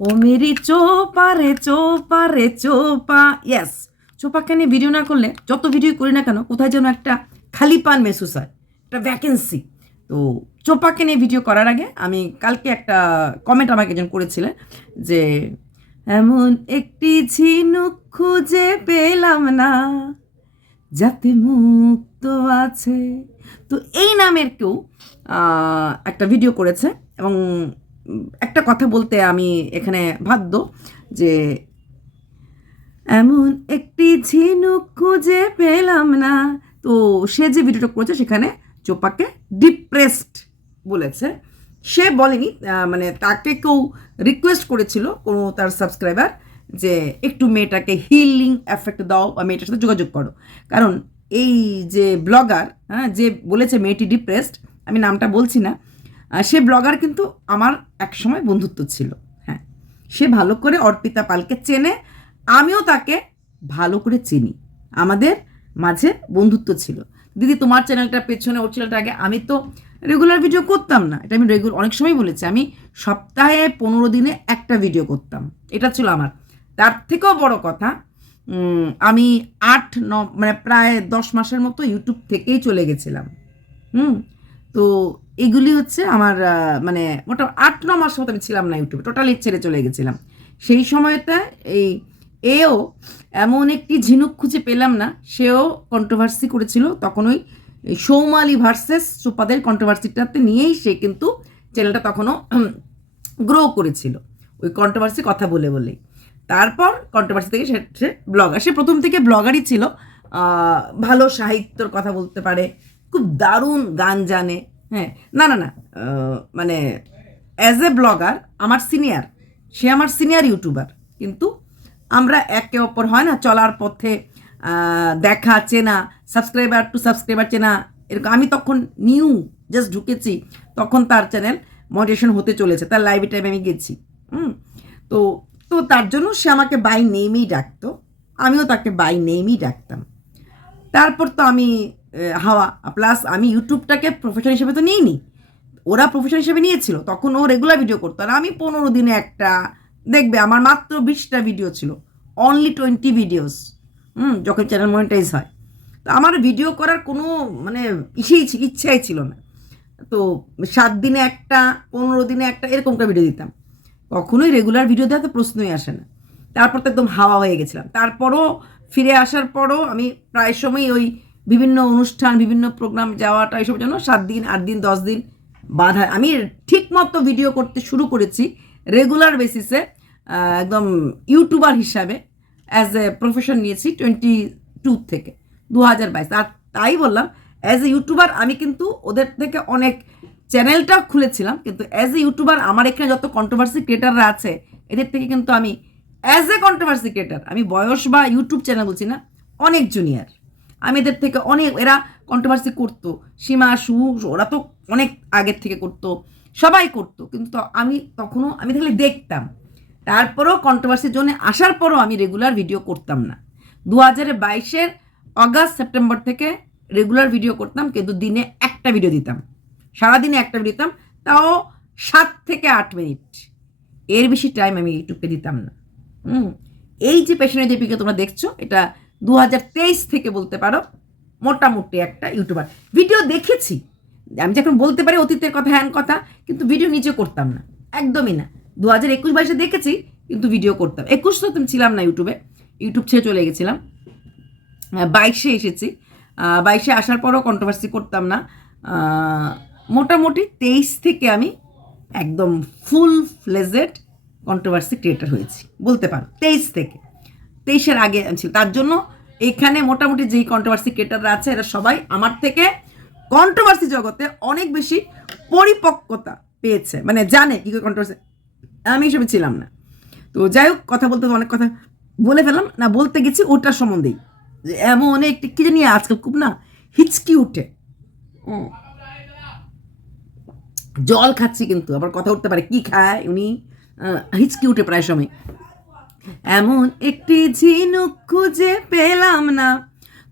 ও Mary চোপা রে চোপা রে, চোপা। Yes চোপাকে নিয়ে ভিডিও না করলে, যত ভিডিও করি না কেন, কোথায় যেন একটা খালি পান মেসুস হয়, একটা ভ্যাকেন্সি তো চোপাকে নিয়ে ভিডিও করার আগে আমি কালকে একটা কমেন্ট আমাকে একজন করেছিলেন যে, এমন একটি ঝিনুক খুঁজে পেলাম না, যাতে মুক্ত আছে। তো এই নামের কেউ একটা ভিডিও করেছে এবং একটা কথা বলতে আমি এখানে বাধ্য যে এমন একটি ঝিনুক খুঁজে পেলাম না। তো সে যে ভিডিওটা করেছে সেখানে চোপাকে ডিপ্রেসড বলেছে। সে বলেনি মানে তাকে কেউ রিকোয়েস্ট করেছিল কোনো তার সাবস্ক্রাইবার যে একটু মেয়েটাকে হিলিং এফেক্ট দাও বা মেয়েটার সাথে যোগাযোগ করো। কারণ এই যে ব্লগার হ্যাঁ যে বলেছে মেয়েটি ডিপ্রেসড আমি নামটা বলছি না সে ব্লগার কিন্তু আমার একসময় বন্ধুত্ব ছিল। হ্যাঁ সে ভালো করে অর্পিতা পালকে চেনে, আমিও তাকে ভালো করে চিনি। আমাদের মাঝে বন্ধুত্ব ছিল। দিদি, তোমার চ্যানেলটা পেছনে ওর চ্যানেলটা আগে, আমি তো রেগুলার ভিডিও করতাম না। এটা আমি রেগুলার অনেক সময় বলেছি, আমি সপ্তাহে পনেরো দিনে একটা ভিডিও করতাম। এটা ছিল আমার। তার থেকেও বড় কথা আমি আট, ন মানে প্রায় দশ মাসের মতো ইউটিউব থেকেই চলে গেছিলাম। হুম তো এগুলি হচ্ছে আমার মানে মোটামুটি আট, ন মাস মতো আমি ছিলাম না ইউটিউবে টোটালি ছেড়ে চলে গেছিলাম। সেই সময়টা এই এও এমন একটি ঝিনুক খুঁজে পেলাম না, সেও কন্ট্রোভার্সি করেছিল। তখন ওই সৌমালি ভার্সেস সুপাদের কন্ট্রোভার্সিটাতে নিয়েই সে কিন্তু চ্যানেলটা তখনও গ্রো করেছিল। ওই কন্ট্রোভার্সি কথা বলে বলেই। তারপর কন্ট্রোভার্সি থেকে সে ব্লগার সে প্রথম থেকে ব্লগারই ছিল। ভালো সাহিত্যর কথা বলতে পারে খুব দারুণ গান জানে হ্যাঁ। না না না মানে অ্যাজ এ ব্লগার আমার সিনিয়র সে আমার সিনিয়র ইউটিউবার কিন্তু আমরা একে অপর হয় না, চলার পথে দেখা, চেনা সাবস্ক্রাইবার টু সাবস্ক্রাইবার চেনা, এরকম আমি তখন নিউ জাস্ট ঢুকেছি, তখন তার চ্যানেল মডারেশন হতে চলেছে, তার লাইভ টাইমে আমি গেছি, হুম। তো তো তার জন্য সে আমাকে বাই নেমেই ডাকতো, আমিও তাকে বাই নেমেই ডাকতাম। তারপর তো আমি হাওয়া। প্লাস আমি ইউটিউবটাকে প্রফেশন হিসেবে তো নিইনি। ওরা প্রফেশন হিসেবে নিয়েছিল। তখন ও রেগুলার ভিডিও করতো। আর আমি পনেরো দিনে একটা, দেখবে, আমার মাত্র বিশটা ভিডিও ছিল। অনলি টোয়েন্টি ভিডিওস হুম, যখন চ্যানেল মনিটাইজ হয়। তো আমার ভিডিও করার কোনো মানে ইসেই ইচ্ছাই ছিল না। তো সাত দিনে একটা, পনেরো দিনে একটা এরকম করে ভিডিও দিতাম। কখনোই রেগুলার ভিডিও দেওয়া তো প্রশ্নই আসে না। তারপর তো একদম হাওয়া হয়ে গেছিলাম। তারপরও ফিরে আসার পরও আমি প্রায় সময় ওই বিভিন্ন অনুষ্ঠান, বিভিন্ন প্রোগ্রাম যাওয়াটা এইসব জন্য সাত দিন, আট দিন, দশ দিন বাধা। আমি ঠিক মতো ভিডিও করতে শুরু করেছি রেগুলার বেসিসে একদম ইউটিউবার হিসাবে অ্যাজ এ প্রফেশন নিয়েছি টোয়েন্টি টু থেকে দু হাজার বাইশ। আর তাই বললাম অ্যাজ এ ইউটিউবার আমি কিন্তু ওদের থেকে অনেক চ্যানেলটা খুলেছিলাম, কিন্তু অ্যাজ এ ইউটিউবার আমার এখানে যত কন্ট্রোভার্সি ক্রিয়েটাররা আছে, এদের থেকে কিন্তু আমি অ্যাজ এ কন্ট্রোভার্সি ক্রিয়েটার আমি বয়স বা ইউটিউব চ্যানেল বলছি না, অনেক জুনিয়র আমি এদের থেকে অনেক, এরা কন্ট্রোভার্সি করতো। সীমা, সু, ওরা তো অনেক আগের থেকে করতো। সবাই করতো, কিন্তু আমি তখনও, আমি তাহলে দেখতাম। তারপরেও কন্ট্রোভার্সির জন্য আসার পরও আমি রেগুলার ভিডিও করতাম না। দু হাজার বাইশের অগাস্ট, সেপ্টেম্বর থেকে রেগুলার ভিডিও করতাম, কিন্তু দিনে একটা ভিডিও দিতাম। সারাদিনে একটা ভিডিও দিতাম, তাও সাত থেকে আট মিনিট। এর বেশি টাইম আমি ইউটিউবকে দিতাম না। হুম, এই যে পেছনে যে পিকে তোমরা দেখছ, এটা দু হাজার তেইশ থেকে বলতে পারো, মোটামুটি একটা ইউটিউবার। ভিডিও দেখেছি। আমি যখন বলতে পারি অতীতের কথা, হ্যান কথা, কিন্তু ভিডিও নিজে করতাম না। একদমই না। দু হাজার একুশ বাইশে দেখেছি, কিন্তু ভিডিও করতাম। একুশ তো তুমি ছিলাম না ইউটিউবে। ইউটিউব ছেড়ে চলে গেছিলাম। বাইশে এসেছি। বাইশে আসার পরও কন্ট্রোভার্সি করতাম না। মোটামুটি তেইশ থেকে আমি একদম ফুল ফ্লেজেড কন্ট্রোভার্সি ক্রিয়েটার হয়েছি। বলতে পারো, তেইশ থেকে। তেইশের আগে ছিল। তার জন্য এখানে মোটামুটি যেই কন্ট্রোভার্সি ক্রিয়েটাররা আছে, এরা সবাই আমার থেকে কন্ট্রোভার্সি জগতে অনেক বেশি পরিপক্কতা পেয়েছে। মানে জানে কী কন্ট্রোভার্সি আমি এসবে ছিলাম না। তো যাই হোক, কথা বলতে অনেক কথা বলে ফেলাম না, বলতে গেছি ওটার সম্বন্ধেই। এমন একটি কী জানি আজকাল খুব না হিচকি উঠে। জল খাচ্ছি কিন্তু, আবার কথা উঠতে পারে, কি খায় উনি? হিচকি উঠে প্রায় সময়। এমন একটি ঝিনুক খুঁজে পেলাম না।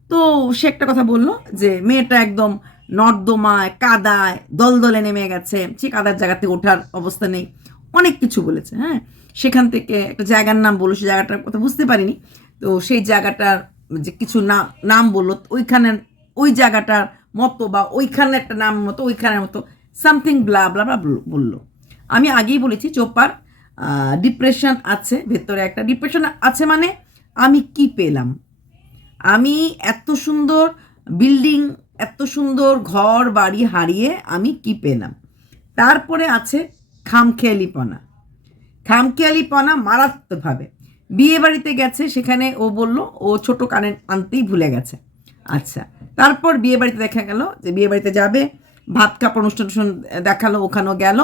তো সে একটা কথা বলল যে, মেয়েটা একদম নর্দমায়, কাদায়, দলদলে নেমে গেছে। সে কাদার জায়গা থেকে ওঠার অবস্থা নেই। অনেক কিছু বলেছে হ্যাঁ? সেখান থেকে একটা জায়গার নাম বলল সেই জায়গাটার কথা বুঝতে পারিনি। তো সেই জায়গাটার যে কিছু নাম নাম বলল ওইখানে ওই জায়গাটার মতো বা ওইখানে একটা নাম মতো, ওইখানের মতো, সামথিং ব্লা ব্লা ব্লা বলল। আমি আগেই বলেছি, চোপার ডিপ্রেশন আছে, ভেতরে একটা ডিপ্রেশন আছে মানে আমি কি পেলাম? আমি এত সুন্দর বিল্ডিং এত সুন্দর ঘর, বাড়ি হারিয়ে আমি কি পেলাম? তারপরে আছে খামখেয়ালিপনা। খামখেয়ালিপনা মারাত্মকভাবে। বিয়ে বাড়িতে গেছে, সেখানে ও বলল, ও ছোট কানে আনতেই ভুলে গেছে। আচ্ছা তারপর বিয়ে বাড়িতে দেখা গেল যে বিয়ে বাড়িতে যাবে, ভাত কাপড় অনুষ্ঠান দেখাল, ওখানেও গেল।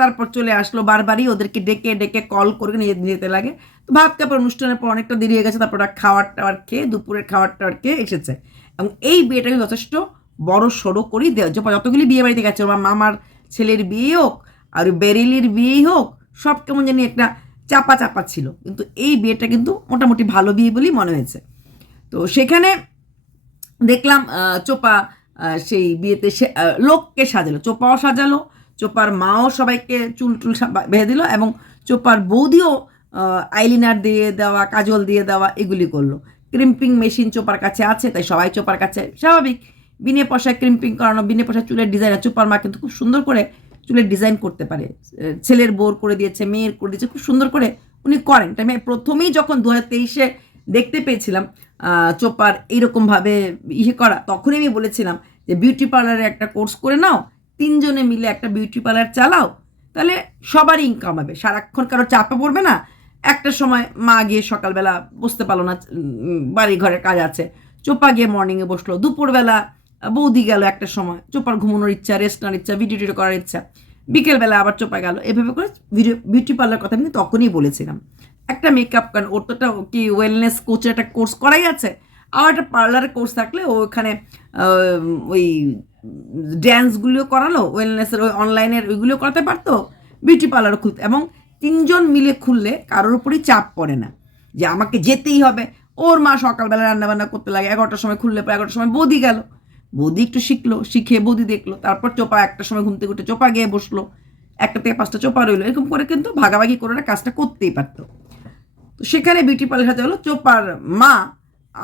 তারপর চলে আসলো বারবারই ওদেরকে ডেকে ডেকে কল করে নিয়ে যেতে লাগে। তো ভাত কাপড় অনুষ্ঠানের পর অনেকটা দেরি হয়ে গেছে, তারপর ওরা খাওয়ার টাওয়ার খেয়ে, দুপুরের খাওয়ার টাওয়ার খেয়ে এসেছে। এবং এই বিয়েটাকে যথেষ্ট বড় সড়ো করেই দেওয়া যতগুলি বিয়ে বাড়িতে গেছে আমার মামার ছেলের বিয়ে হোক, আর বেরিলির বিয়েই হোক, সব কেমন জানি একটা চাপা চাপা ছিল। কিন্তু এই বিয়েটা কিন্তু মোটামুটি ভালো বিয়ে বলেই মনে হয়েছে। তো সেখানে দেখলাম চোপা সেই বিয়েতে সে লোককে সাজালো, চোপাও সাজালো চোপার মাও সবাইকে চুল টুল বেঁধে দিল এবং চোপার বৌদিও আইলিনার দিয়ে দেওয়া, কাজল দিয়ে দেওয়া এগুলি করল। ক্রিম্পিং মেশিন চোপার কাছে আছে, তাই সবাই চোপার কাছে স্বাভাবিক। বিনে পয়সায় ক্রিম্পিং করানো, বিনে পয়সায় চুলের ডিজাইন চোপার মা কিন্তু খুব সুন্দর করে চুলের ডিজাইন করতে পারে। ছেলের বোর করে দিয়েছে, মেয়ের করে দিয়েছে, খুব সুন্দর করে উনি করেন। তাই আমি প্রথমেই যখন দু হাজার তেইশে দেখতে পেয়েছিলাম চোপার এইরকমভাবে ইয়ে করা, তখনই আমি বলেছিলাম যে বিউটি পার্লারে একটা কোর্স করে নাও তিনজনে মিলে একটা বিউটি পার্লার চালাও, তাহলে সবারই ইনকাম হবে। সারাক্ষণ কারও চাপে পড়বে না। একটা সময় মা গিয়ে সকালবেলা বসতে পারল না বাড়ি ঘরের কাজ আছে। চোপা গিয়ে মর্নিংয়ে বসল। দুপুরবেলা বৌদি গেল একটা সময়। চোপার ঘুমানোর ইচ্ছা রেস্ট নেওয়ার ইচ্ছা ভিডিও টিডিও করার ইচ্ছা। বিকেলবেলা আবার চোপা গেল। এভাবে করে ভিডিও বিউটি পার্লার কথা আমি তখনই বলেছিলাম। একটা মেকআপ কারণ ওর তো কি ওয়েলনেস কোচের একটা কোর্স করাই আছে। আর একটা পার্লারের কোর্স থাকলে ওখানে ওই ড্যান্সগুলিও করালো ওয়েলনেসের ওই অনলাইনের ওইগুলো করাতে পারতো বিউটি পার্লারও খুলতে। এবং তিনজন মিলে খুললে কারোর উপরই চাপ পড়ে না, যে আমাকে যেতেই হবে। ওর মা সকালবেলা রান্নাবান্না করতে লাগে, এগারোটার সময় খুললে পর এগারোটার সময় বৌদি গেল। বৌদি একটু শিখলো, শিখে বৌদি দেখল, তারপর চোপা একটার সময় ঘুম থেকে উঠে চোপা গিয়ে বসল, একটা থেকে পাঁচটা চোপা রইল, এরকম করে কিন্তু ভাগাভাগি করে কাজটা করতেই পারতো। তো সেখানে বিউটি পার্লার সাথে হলো চোপার মা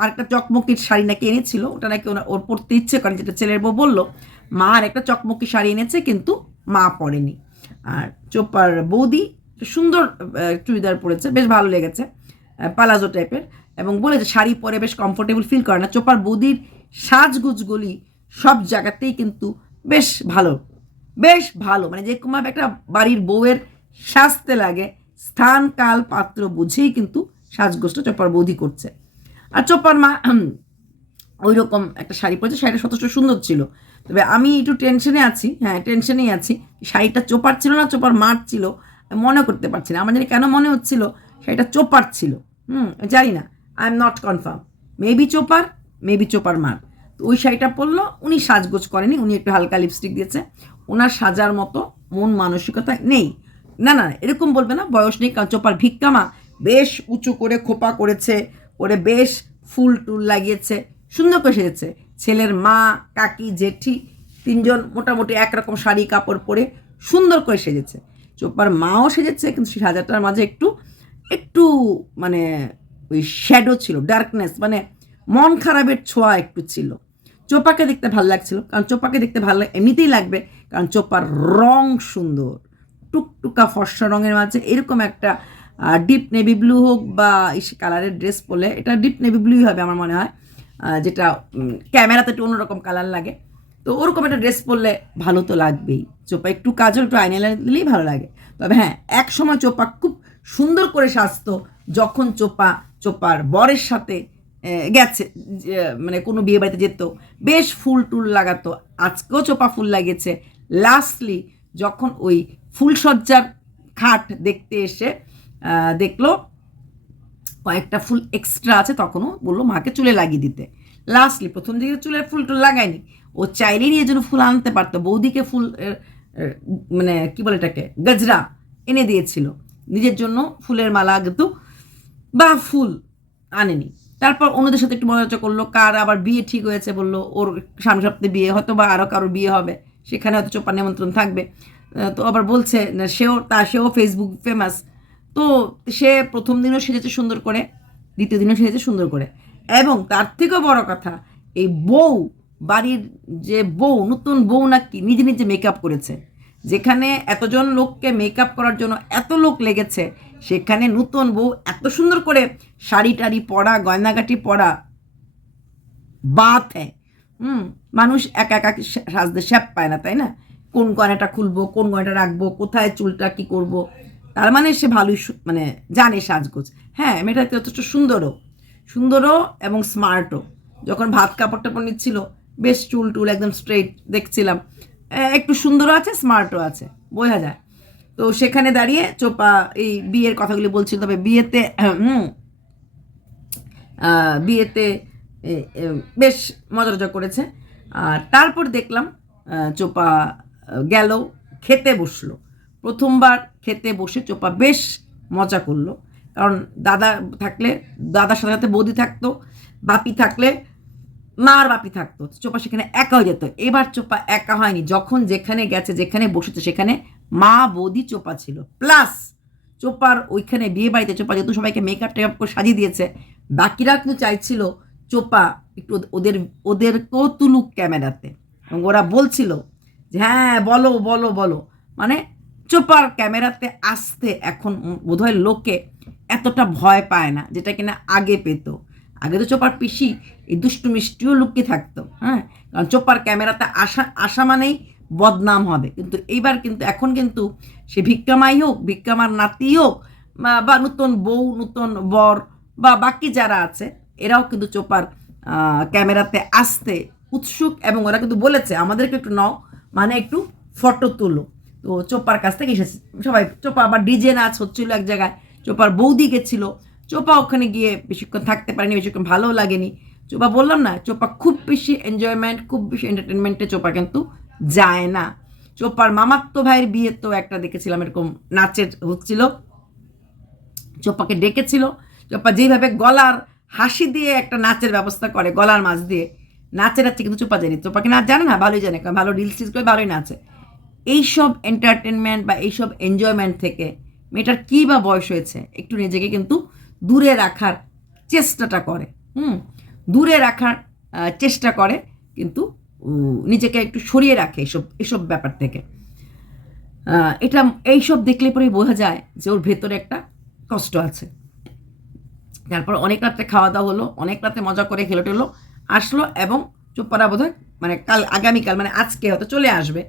আর একটা চকমকির শাড়ি নাকি এনেছিল, ওটা নাকি ওনার ওর পরতে ইচ্ছে করে, যেটা ছেলের বউ বলল, মা আর একটা চকমকি শাড়ি এনেছে, কিন্তু মা পরেনি। আর চোপার বৌদি সুন্দর চুড়িদার পরেছে, বেশ ভালো লেগেছে পালাজো টাইপের এবং বলেছে, শাড়ি পরে বেশ কমফোর্টেবল ফিল করে না। চোপার বৌদির সাজগুজগুলি সব জায়গাতেই কিন্তু বেশ ভালো বেশ ভালো মানে যে ভাবে একটা বাড়ির বউয়ের সাজতে লাগে, স্থান, কাল, পাত্র বুঝেই কিন্তু সাজগোজটা চোপার বৌদি করছে। আর চোপার মা ওই রকম একটা শাড়ি পরেছে, শাড়িটা যথেষ্ট সুন্দর ছিল। তবে আমি একটু টেনশনে আছি হ্যাঁ টেনশনেই আছি। শাড়িটা চোপার ছিল না, চোপার মার ছিল মনে করতে পারছি না। আমার জানি কেন মনে হচ্ছিল, শাড়িটা চোপার ছিল, হুম জানি না। I am not confirm maybe chopper maybe chopper মার। তো ওই শাড়িটা পরলো, উনি সাজগোজ করেনি, উনি একটু হালকা লিপস্টিক দিয়েছে। ওনার সাজার মতো মন মানসিকতা নেই। না না, এরকম বলবে না, বয়স নেই, কারণ চোপার ভিক্ষামা বেশ উঁচু করে খোপা করেছে, করে বেশ ফুল টুল লাগিয়েছে, সুন্দর করে সেজেছে। ছেলের মা, কাকি, জেঠি তিনজন মোটামুটি একরকম শাড়ি, কাপড় পরে সুন্দর করে সেজেছে। চোপার মাও সেজেছে, কিন্তু সেই সাজাটার মাঝে একটু একটু মানে ওই শ্যাডো ছিল ডার্কনেস মানে মন খারাপের ছোঁয়া একটু ছিল। চোপাকে দেখতে ভালো লাগছিল, কারণ চোপাকে দেখতে ভালো এমনিতেই লাগবে, কারণ চোপার রং সুন্দর। টুকটুকা ফর্সা রঙের মাঝে এরকম একটা ডিপ নেভি ব্লু হোক বা কালারের ড্রেস পরলে, এটা ডিপ নেভি ব্লুই হবে আমার মনে হয়। যেটা ক্যামেরাতে একটু অন্যরকম কালার লাগে। তো ওরকম একটা ড্রেস পরলে ভালো তো লাগবেই। চোপা একটু কাজল, একটু আইনালার দিলেই ভালো লাগে। তবে হ্যাঁ এক সময় চোপা খুব সুন্দর করে সাজতো যখন চোপা, চোপার বরের সাথে গেছে মানে কোনো বিয়ে বাড়িতে যেত। বেশ ফুল টুল লাগাতো। আজকেও চোপা ফুল লাগিয়েছে। লাস্টলি যখন ওই ফুলসজ্জার খাট দেখতে এসে দেখল। কয়েকটা ফুল এক্সট্রা আছে তখনও বলল মাকে চুলে লাগিয়ে দিতে। লাস্টলি প্রথম দিকে চুলের ফুল টুল লাগায়নি। ও চাইলেই নিয়ে জন্য ফুল আনতে পারতো। বৌদিকে ফুল মানে কি বলে এটাকে? গজরা এনে দিয়েছিল। নিজের জন্য ফুলের মালা কিন্তু বা ফুল আনেনি। তারপর অন্যদের সাথে একটু মজা করল। কার আবার বিয়ে ঠিক হয়েছে বলল। ওর সামনে সপ্তাহে বিয়ে হয়তো বা আরও কারোর বিয়ে হবে। সেখানে হয়তো চোপার নিমন্ত্রণ থাকবে। তো আবার বলছে সেও, তা সেও ফেসবুক ফেমাস তো সে প্রথম দিনও সেজেছে সুন্দর করে, দ্বিতীয় দিনও সেজেছে সুন্দর করে। এবং তার থেকেও বড় কথা, এই বউ, বাড়ির যে বউ, নতুন বউ নাকি নিজে নিজে মেকআপ করেছে। যেখানে এতজন লোককে মেকআপ করার জন্য এত লোক লেগেছে, সেখানে নতুন বউ এত সুন্দর করে শাড়ি টাড়ি পরা, গয়নাগাটি পরা বাত হ্যাঁ হুম, মানুষ একা একা সাজতে শ্যাপ পায় না, তাই না? কোন গয়নাটা খুলবো, কোন গয়নাটা রাখব, কোথায় চুলটা কি করব তার মানে সে ভালোই মানে জানে সাজগোজ। হ্যাঁ মেয়েটা যথেষ্ট সুন্দরও। সুন্দরও এবং স্মার্টও যখন ভাত কাপড় টাপড় নিচ্ছিল, বেশ চুল টুল একদম স্ট্রেট দেখছিলাম। একটু সুন্দরও আছে স্মার্টও আছে, বোঝা যায়। তো সেখানে দাঁড়িয়ে চোপা এই বিয়ের কথাগুলি বলছিল, তবে বিয়েতে বিয়েতে বেশ মজা করেছে। আর তারপর দেখলাম চোপা গেল, খেতে বসল। প্রথমবার খেতে বসে চোপা বেশ মজা করল। কারণ দাদা থাকলে, দাদার সাথে সাথে বৌদি থাকতো, বাপি থাকলে মা আর বাপি থাকতো। চোপা সেখানে একা হয়ে যেত। এবার চোপা একা হয়নি। যখন যেখানে গেছে, যেখানে বসেছে, সেখানে মা, বৌদি, চোপা ছিল। প্লাস চোপার ওইখানে বিয়ে বাড়িতে চোপা যেহেতু সবাইকে মেকআপ টেকআপ করে সাজিয়ে দিয়েছে বাকিরা কিন্তু চাইছিল চোপা একটু ওদের ওদের কৌতুলুক ক্যামেরাতে। এবং ওরা বলছিল যে হ্যাঁ বলো বলো বলো। মানে চোপার ক্যামেরাতে আসতে এখন বোধহয় লোকে এতটা ভয় পায় না, যেটা কিনা আগে পেত। আগে তো চোপার পিসি এই দুষ্টু মিষ্টিও লুকিয়ে থাকতো হ্যাঁ? কারণ চোপার ক্যামেরাতে আসা আসা মানেই বদনাম হবে। কিন্তু এইবার কিন্তু, এখন কিন্তু সে ভিক্ষামাই হোক ভিক্ষামার নাতি হোক বা নতুন বউ, নতুন বর, বা বাকি যারা আছে, এরাও কিন্তু চোপার ক্যামেরাতে আসতে উৎসুক এবং ওরা কিন্তু বলেছে, আমাদেরকে একটু নাও মানে একটু ফটো তুলো। তো চোপার কাছ থেকে এসেছে। সবাই, চোপা আবার ডিজে নাচ হচ্ছিল এক জায়গায়। চোপার বৌদি গেছিল। চোপা ওখানে গিয়ে বেশিক্ষণ থাকতে পারেনি, বেশিক্ষণ ভালোও লাগেনি। চোপা বললাম না, চোপা খুব বেশি এনজয়মেন্ট খুব বেশি এন্টারটেনমেন্টে চোপা কিন্তু যায় না। চোপার মামাত্ম ভাইয়ের বিয়ে তো একটা দেখেছিলাম, এরকম নাচের হচ্ছিল। চোপাকে ডেকেছিল। চোপা যেভাবে গলার হাসি দিয়ে একটা নাচের ব্যবস্থা করে, গলার মাছ দিয়ে। নাচে নাচে কিন্তু চোপা জানি চোপাকে নাচ জানে না, ভালোই জানে, কারণ ভালো রিলস টিলস করে ভালোই নাচে। এইসব এন্টারটেনমেন্ট বা এইসব এনজয়মেন্ট থেকে মেয়েটার কী বা বয়স হয়েছে, একটু নিজেকে কিন্তু দূরে রাখার চেষ্টাটা করে, হুম? দূরে রাখার চেষ্টা করে, কিন্তু নিজেকে একটু সরিয়ে রাখে এসব এসব ব্যাপার থেকে। এটা, এইসব দেখলে পরেই বোঝা যায় যে ওর ভেতরে একটা কষ্ট আছে। তারপর অনেক রাত্রে খাওয়া দাওয়া হলো, অনেক রাতে মজা করে খেলো টেলো, আসলো এবং চোপারা বোধ হয় মানে কাল, আগামীকাল মানে আজকে হয়তো চলে আসবে।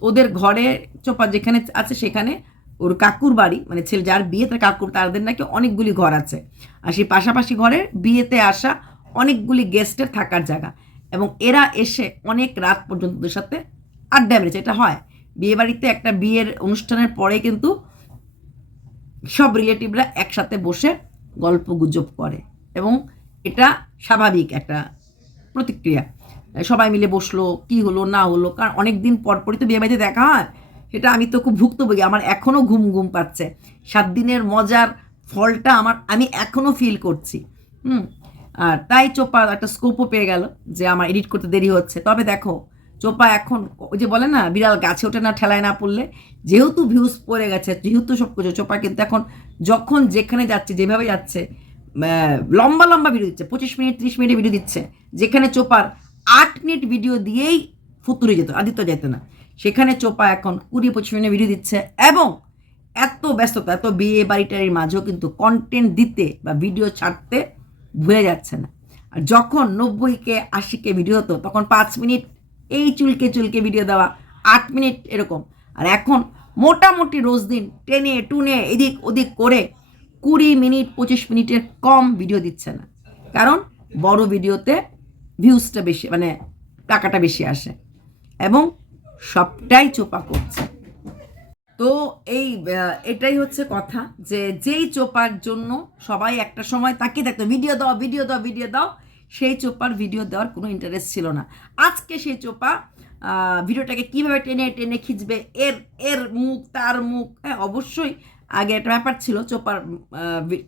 ওদের ঘরে চোপা যেখানে আছে সেখানে ওর কাকুর বাড়ি মানে ছেলে যার বিয়ে, তার কাকুর, তাদের নাকি অনেকগুলি ঘর আছে। আর সেই পাশাপাশি ঘরে বিয়েতে আসা অনেকগুলি গেস্টের থাকার জায়গা। এবং এরা এসে অনেক রাত পর্যন্ত ওদের সাথে আড্ডা মেরেছে, এটা হয়। বিয়ে বাড়িতে একটা বিয়ের অনুষ্ঠানের পরে কিন্তু সব রিলেটিভরা একসাথে বসে গল্প গুজব করে। এবং এটা স্বাভাবিক একটা প্রতিক্রিয়া। সবাই মিলে বসল, কি হলো, না হলো, কারণ অনেক দিন পর পরই তো বিয়ে বাড়িতে দেখা হয়। সেটা আমি তো খুব ভুক্তভোগী, আমার এখনও ঘুম ঘুম পাচ্ছে। সাত দিনের মজার ফলটা আমার, আমি এখনও ফিল করছি। হুম, আর তাই চোপা একটা স্কোপও পেয়ে গেল যে আমার এডিট করতে দেরি হচ্ছে। তবে দেখো, চোপা এখন, ওই যে বলে না, বিড়াল গাছে ওঠে না, ঠেলায় না পড়লে, যেহেতু ভিউজ পড়ে গেছে, যেহেতু সব কিছু, চোপা কিন্তু এখন যখন যেখানে যাচ্ছে, যেভাবে যাচ্ছে লম্বা লম্বা ভিডিও দিচ্ছে, পঁচিশ মিনিট, ত্রিশ মিনিট ভিডিও দিচ্ছে। যেখানে চোপার আট মিনিট ভিডিও দিয়েই ফুতুরে যেত, আদিত্য যেত না। সেখানে চোপা এখন কুড়ি পঁচিশ মিনিট ভিডিও দিচ্ছে এবং এত ব্যস্ততা, এত বিয়ে বাড়িটারির মাঝেও কিন্তু কন্টেন্ট দিতে বা ভিডিও ছাড়তে ভুলে যাচ্ছে না। আর যখন নব্বইকে, আশিকে ভিডিও হতো, তখন পাঁচ মিনিট এই চুলকে চুলকে ভিডিও দেওয়া, আট মিনিট এরকম। আর এখন মোটামুটি রোজ দিন টেনে, টুনে, এদিক ওদিক করে কুড়ি মিনিট, পঁচিশ মিনিটের কম ভিডিও দিচ্ছে না। কারণ বড় ভিডিওতে ভিউজটা বেশি মানে টাকাটা বেশি আসে। এবং সবটাই চোপা করছে। তো এই এটাই হচ্ছে কথা যে যেই চোপার জন্য সবাই একটা সময় তাকিয়ে থাকতো, ভিডিও দাও ভিডিও দাও ভিডিও দাও। সেই চোপার ভিডিও দেওয়ার কোনো ইন্টারেস্ট ছিল না। আজকে সেই চোপা ভিডিওটাকে কীভাবে টেনে টেনে খিঁচবে, এর এর মুখ, তার মুখ হ্যাঁ অবশ্যই আগে একটা ব্যাপার ছিল, চোপার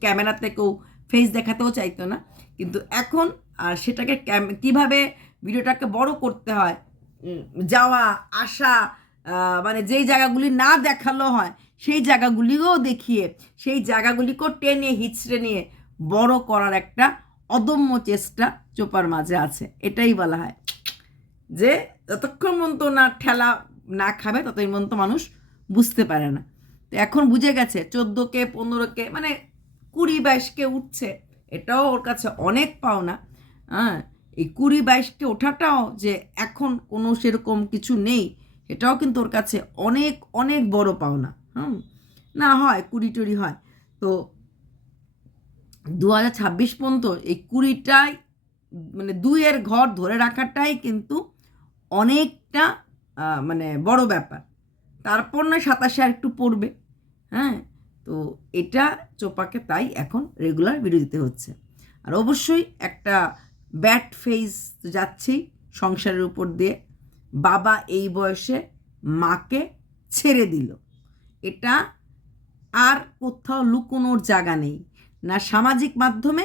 ক্যামেরাতে কেউ ফেস দেখাতেও চাইতো না। কিন্তু এখন আর সেটাকে কীভাবে ভিডিওটাকে বড় করতে হয় যাওয়া, আসা মানে যেই জায়গাগুলি না দেখাল হয়, সেই জায়গাগুলিও দেখিয়ে, সেই জায়গাগুলিকেও টেনে, হিচড়ে নিয়ে বড় করার একটা অদম্য চেষ্টা চোপার মাঝে আছে। এটাই বলা হয় যে যতক্ষণ পর্যন্ত না ঠেলা না খাবে ততক্ষণ পর্যন্ত মানুষ বুঝতে পারে না। তো এখন বুঝে গেছে, চোদ্দোকে, পনেরোকে মানে কুড়ি, বাইশকে উঠছে, এটাও ওর কাছে অনেক পাওনা। হ্যাঁ এই কুড়ি বাইশকে ওঠাটাও যে এখন কোনো সেরকম কিছু নেই এটাও কিন্তু ওর কাছে অনেক অনেক বড় পাওনা, হুম। না হয়, কুড়ি টুড়ি হয়। তো দু হাজার ছাব্বিশ পর্যন্ত এই কুড়িটাই মানে দুইয়ের ঘর ধরে রাখাটাই কিন্তু অনেকটা মানে বড় ব্যাপার। তারপর না সাতাশে আর একটু পড়বে হ্যাঁ। তো এটা চোপাকে তাই এখন রেগুলার দিতে হচ্ছে। আর অবশ্যই একটা ব্যাড ফেজ তো যাচ্ছেই সংসারের উপর দিয়ে। বাবা এই বয়সে মাকে ছেড়ে দিল। এটা আর কোথাও লুকোনোর জায়গা নেই, না সামাজিক মাধ্যমে,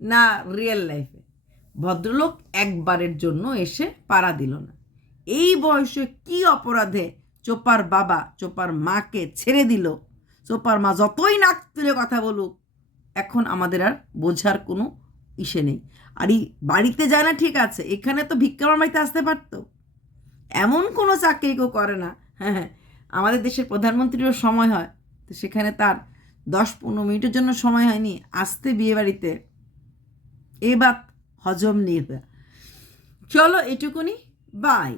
না রিয়েল লাইফে ভদ্রলোক একবারের জন্য এসে পাড়া দিল না। এই বয়সে কি অপরাধে চোপার বাবা, চোপার মাকে ছেড়ে দিল? চোপার মা যতই নাক তুলে কথা বলুক, এখন আমাদের আর বোঝার কোনো ইসে নেই। আর বাড়িতে যায় না, ঠিক আছে। এখানে তো ভিক্ষার বাড়িতে আসতে পারতো। এমন কোনো চাকরি কেউ করে না। হ্যাঁ হ্যাঁ। আমাদের দেশের প্রধানমন্ত্রীরও সময় হয়। তো সেখানে তার দশ পনেরো মিনিটের জন্য সময় হয়নি। আসতে বিয়ে বাড়িতে। এ বাত হজম নিয়ে চলো এটুকুনি। বাই।